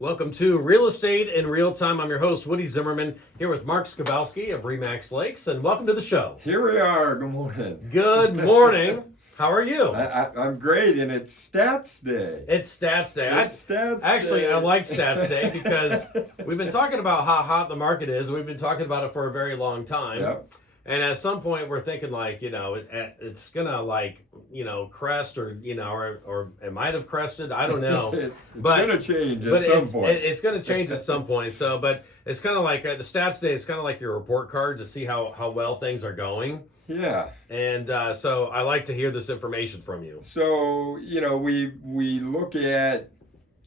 Welcome to Real Estate in Real Time. I'm your host, Woody Zimmerman, here with Mark Skabowski of Remax Lakes, and welcome to the show. Here we are. Good morning. Good morning. How are you? I'm great, and it's Stats Day. It's Stats Day. It's Stats Actually, Day. I like Stats Day because we've been talking about how hot the market is, and we've been talking about it for a very long time. Yep. And at some point, we're thinking it's gonna crest or it might have crested. I don't know. It's gonna change at some point. It's gonna change at some point. So, but it's kind of like the Stats Day. It's kind of like your report card to see how well things are going. Yeah. And so I like to hear this information from you. So we look at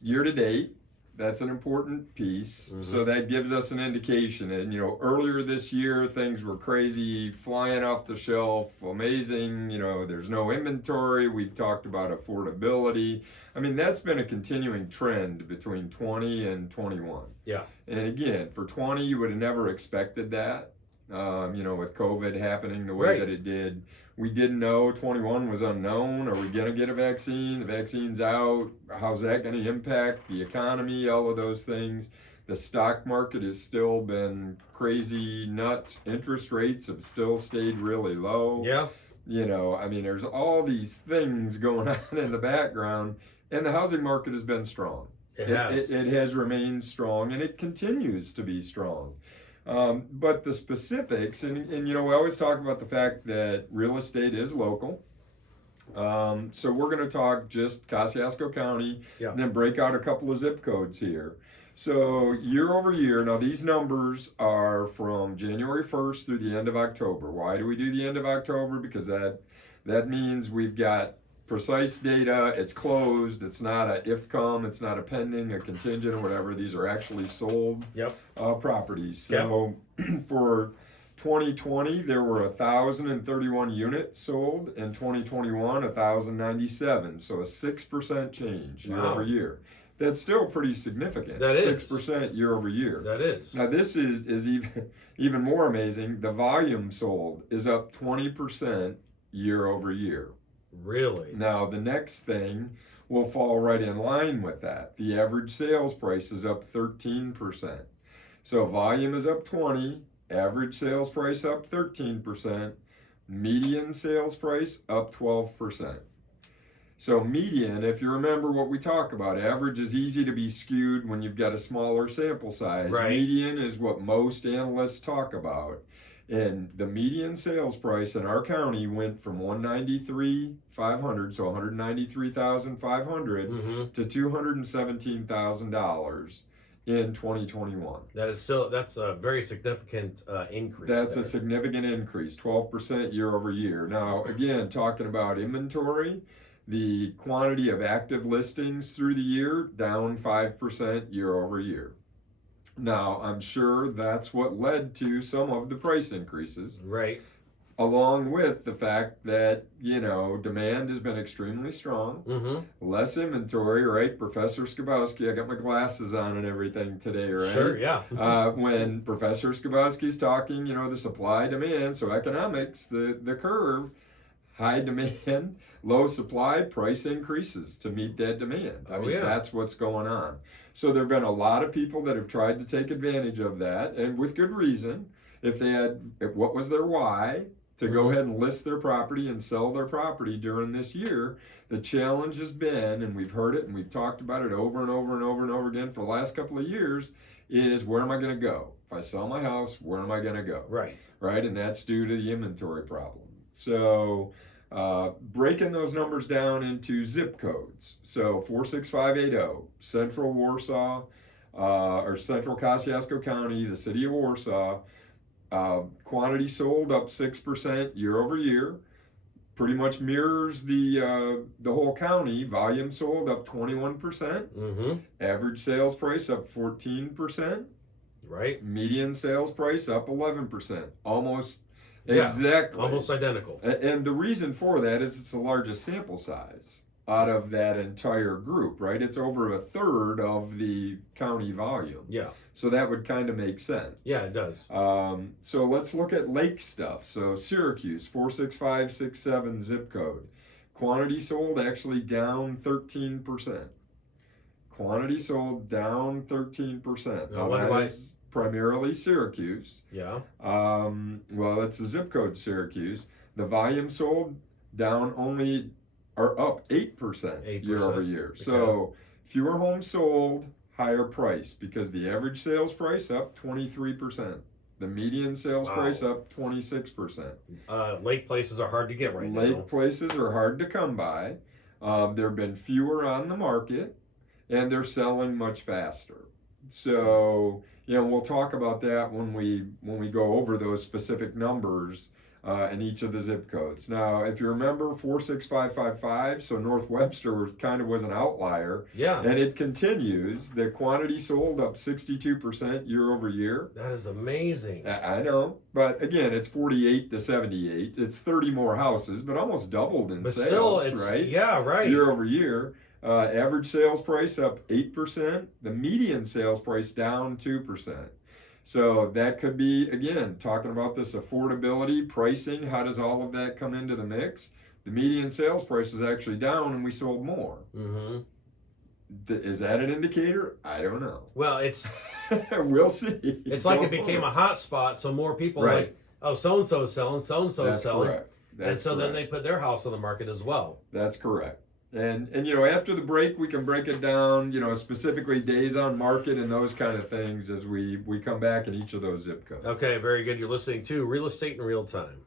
year to date. That's an important piece. Mm-hmm. So that gives us an indication. And earlier this year things were crazy, flying off the shelf, amazing. There's no inventory. We've talked about affordability. I mean, that's been a continuing trend between 20 and 21. Yeah. And again, for 20, you would have never expected that. With COVID happening the way that it did. We didn't know. 21 was unknown. Are we going to get a vaccine? The vaccine's out. How's that going to impact the economy? All of those things. The stock market has still been crazy nuts. Interest rates have still stayed really low. Yeah. There's all these things going on in the background, and the housing market has been strong. It has. It has remained strong, and it continues to be strong. But the specifics, and we always talk about the fact that real estate is local. So we're going to talk just Kosciuszko County, and then break out a couple of zip codes here. So year over year, now these numbers are from January 1st through the end of October. Why do we do the end of October? Because that means we've got precise data. It's closed. It's not a if come. It's not a pending, a contingent, or whatever. These are actually sold properties. So for 2020, there were 1,031 units sold. In 2021, 1,097. So a 6% change year over year. That's still pretty significant. That is 6% year over year. That is. Now this is even more amazing. The volume sold is up 20% year over year. Really? Now, the next thing will fall right in line with that. The average sales price is up 13%. So volume is up 20, average sales price up 13%, median sales price up 12%. So median, if you remember what we talk about, average is easy to be skewed when you've got a smaller sample size. Right. Median is what most analysts talk about. And the median sales price in our county went from $193,500, so $193,500, to $217,000 in 2021. That's a very significant increase. That's a significant increase, 12% year over year. Now, again, talking about inventory, the quantity of active listings through the year down 5% year over year. Now, I'm sure that's what led to some of the price increases. Right. Along with the fact that, demand has been extremely strong. Mm-hmm. Less inventory, right? Professor Skabowski, I got my glasses on and everything today, right? Sure, yeah. When Professor Skabowski's talking, the supply demand, so economics, the curve, high demand, low supply, price increases to meet that demand. That's what's going on. So there have been a lot of people that have tried to take advantage of that, and with good reason. What was their why to go ahead and list their property and sell their property during this year? The challenge has been, and we've heard it and we've talked about it over and over and over and over again for the last couple of years, is where am I going to go? If I sell my house, where am I going to go? Right. Right, and that's due to the inventory problem. So breaking those numbers down into zip codes. So 46580, Central Warsaw, or Central Kosciuszko County, the city of Warsaw. Quantity sold up 6% year over year. Pretty much mirrors the whole county. Volume sold up 21%. Mm-hmm. Average sales price up 14%. Right. Median sales price up 11%. Almost. Yeah, exactly. Almost identical. And the reason for that is it's the largest sample size out of that entire group, right? It's over a third of the county volume. Yeah. So that would kind of make sense. Yeah, it does. So let's look at lake stuff. So Syracuse, 46567 zip code. Quantity sold actually down 13%. Quantity sold down 13%. I Now wonder that why. is primarily Syracuse. Yeah. Well, it's the zip code Syracuse. The volume sold down only or up 8% 8%. year over year. Okay. So fewer homes sold, higher price because the average sales price up 23%. The median sales Wow. price up 26%. Lake places are hard to get right now. Lake places are hard to come by. There have been fewer on the market, and they're selling much faster. So, we'll talk about that when we go over those specific numbers in each of the zip codes. Now, if you remember 46555, so North Webster kind of was an outlier, Yeah. and it continues. The quantity sold up 62% year over year. That is amazing. I know, but again, it's 48 to 78. It's 30 more houses, but almost doubled in But sales, still, it's right? Yeah, right. Year over year. Average sales price up 8%. The median sales price down 2%. So that could be, again, talking about this affordability, pricing. How does all of that come into the mix? The median sales price is actually down, and we sold more. Mm-hmm. Is that an indicator? I don't know. Well, it's We'll see. it's like it became a hot spot, so more people Right. like, oh, so and so is selling, so and so is That's selling, correct. and That's so then correct. they put their house on the market as well. That's correct. And after the break we can break it down, specifically days on market and those kind of things as we come back in each of those zip codes. Okay, very good. You're listening to Real Estate in Real Time.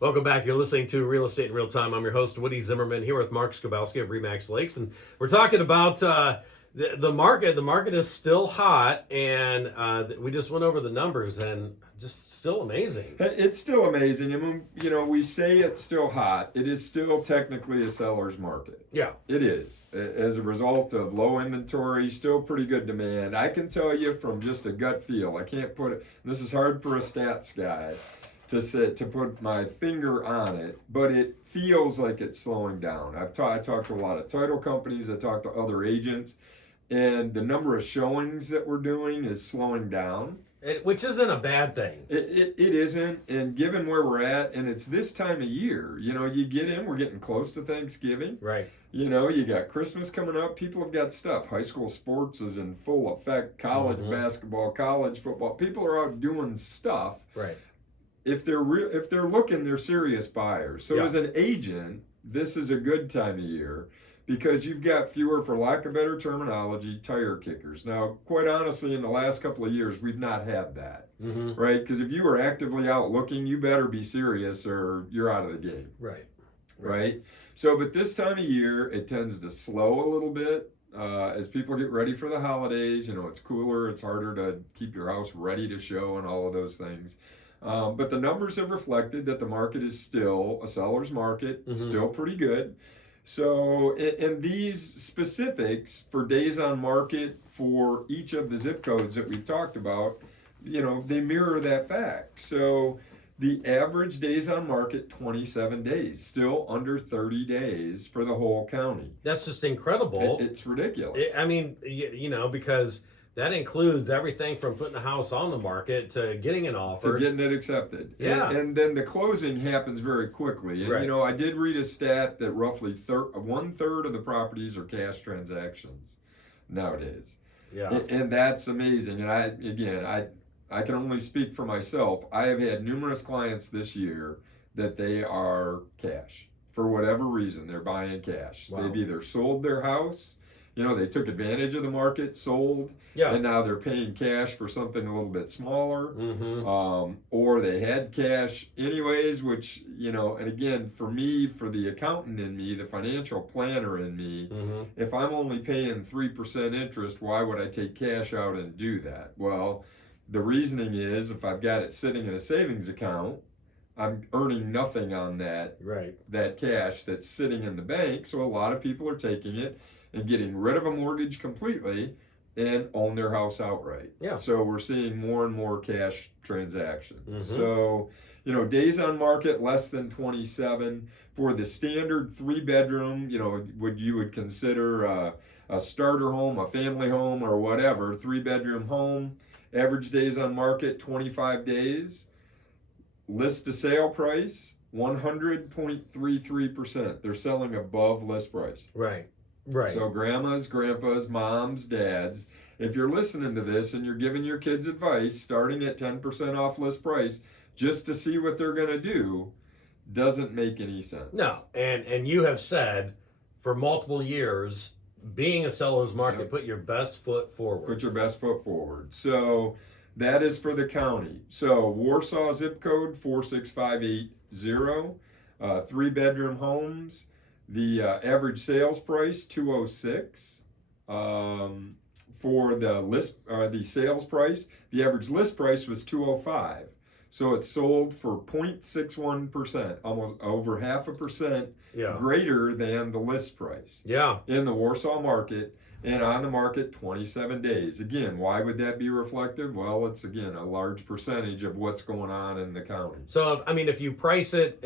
Welcome back. You're listening to Real Estate in Real Time. I'm your host, Woody Zimmerman, here with Mark Skabowski of Remax Lakes, and we're talking about the market. The market is still hot, and we just went over the numbers, and just still amazing. It's still amazing. I mean, we say it's still hot. It is still technically a seller's market. Yeah. It is. As a result of low inventory, still pretty good demand. I can tell you from just a gut feel. I can't put it, this is hard for a stats guy to put my finger on it, but it feels like it's slowing down. I talked to a lot of title companies. I talked to other agents, and the number of showings that we're doing is slowing down. Which isn't a bad thing. It isn't, and given where we're at, and it's this time of year, you get in, we're getting close to Thanksgiving. Right. You got Christmas coming up. People have got stuff. High school sports is in full effect. College basketball, college football. People are out doing stuff. Right. If they're looking, they're serious buyers. So Yeah. as an agent, this is a good time of year because you've got fewer, for lack of better terminology, tire kickers. Now, quite honestly, in the last couple of years, we've not had that, right? Because if you were actively out looking, you better be serious or you're out of the game. Right? So, but this time of year, it tends to slow a little bit as people get ready for the holidays. It's cooler, it's harder to keep your house ready to show and all of those things. But the numbers have reflected that the market is still a seller's market, still pretty good. So, and these specifics for days on market for each of the zip codes that we've talked about, they mirror that fact. So, the average days on market, 27 days, still under 30 days for the whole county. That's just incredible. It's ridiculous. I mean, because that includes everything from putting the house on the market to getting an offer. To getting it accepted. Yeah. And then the closing happens very quickly. And, Right. I did read a stat that roughly 1/3 of the properties are cash transactions nowadays. Yeah. And that's amazing. And I can only speak for myself. I have had numerous clients this year that they are cash. For whatever reason, they're buying cash. Wow. They've either sold their house, they took advantage of the market, sold, Yeah. and now they're paying cash for something a little bit smaller. Mm-hmm. Or they had cash anyways, which, and again, for me, for the accountant in me, the financial planner in me, Mm-hmm. if I'm only paying 3% interest, why would I take cash out and do that? Well, the reasoning is if I've got it sitting in a savings account, I'm earning nothing on that Right. cash that's sitting in the bank. So a lot of people are taking it and getting rid of a mortgage completely and own their house outright. Yeah. So we're seeing more and more cash transactions. Mhm. So, days on market less than 27 for the standard 3-bedroom, what you would consider a starter home, a family home, or whatever, 3-bedroom home. Average days on market 25 days. List to sale price 100.33%. They're selling above list price. Right. Right. So grandmas, grandpas, moms, dads, if you're listening to this and you're giving your kids advice starting at 10% off list price just to see what they're going to do, doesn't make any sense. No, and you have said for multiple years, being a seller's market, Yep. put your best foot forward. Put your best foot forward. So that is for the county. So Warsaw zip code 46580, 3-bedroom homes. The average sales price 206. For the list, the sales price, the average list price was 205. So it sold for 0.61%, almost over 0.5% Yeah. greater than the list price Yeah. in the Warsaw market, and on the market 27 days. Again, why would that be reflective? Well, it's again a large percentage of what's going on in the county. So if you price it,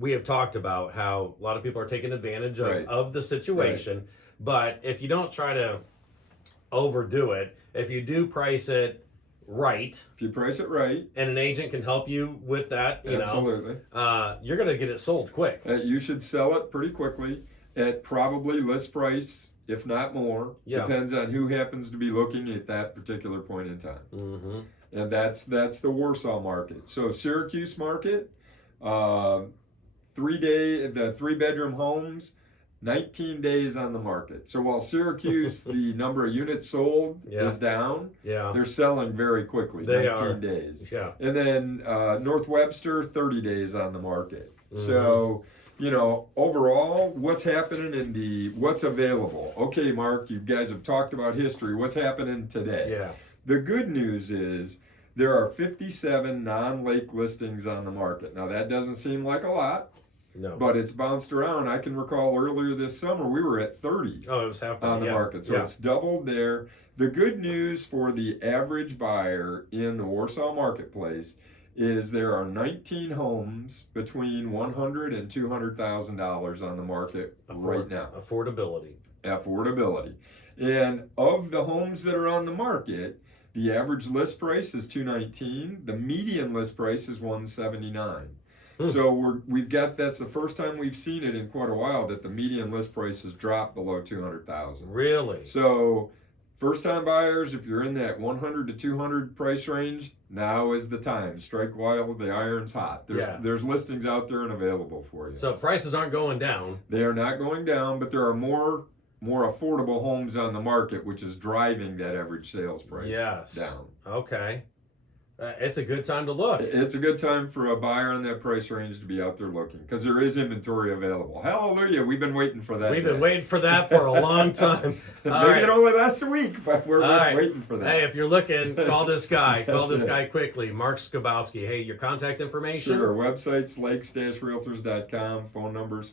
we have talked about how a lot of people are taking advantage Right. of the situation, but if you don't try to overdo it, if you do price it right, If you price it right, and an agent can help you with that, absolutely, you're going to get it sold quick. you should sell it pretty quickly at probably list price, if not more. Yeah. Depends on who happens to be looking at that particular point in time. Mm-hmm. And that's the Warsaw market. So Syracuse market, the 3-bedroom homes, 19 days on the market. So while Syracuse, the number of units sold is down, Yeah. they're selling very quickly, They 19 are. days. Yeah. And then North Webster, 30 days on the market. So, overall, what's happening what's available? Okay, Mark, you guys have talked about history. What's happening today? Yeah. The good news is there are 57 non-lake listings on the market. Now, that doesn't seem like a lot, No. but it's bounced around. I can recall earlier this summer we were at 30 Oh, it was half on the market. So it's doubled there. The good news for the average buyer in the Warsaw marketplace is there are 19 homes between $100,000 and $200,000 on the market right now. Affordability. And of the homes that are on the market, the average list price is $219. The median list price is $179. So that's the first time we've seen it in quite a while that the median list price has dropped below $200,000. Really? So first time buyers, if you're in that 100 to 200 price range, now is the time. Strike while the iron's hot. There's listings out there and available for you. So prices aren't going down. They are not going down, but there are more affordable homes on the market, which is driving that average sales price down. Okay. It's a good time to look. It's a good time for a buyer in that price range to be out there looking because there is inventory available. Hallelujah. We've been waiting for that. We've been waiting for that for a long time. Maybe it only lasts a week, but we're waiting for that. Hey, if you're looking, call this guy. Call this guy quickly. Mark Skabowski. Hey, your contact information? Sure. Website's lakes-realtors.com. Phone number's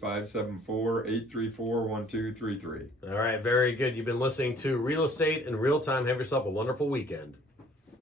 574-834-1233. All right. Very good. You've been listening to Real Estate in Real Time. Have yourself a wonderful weekend.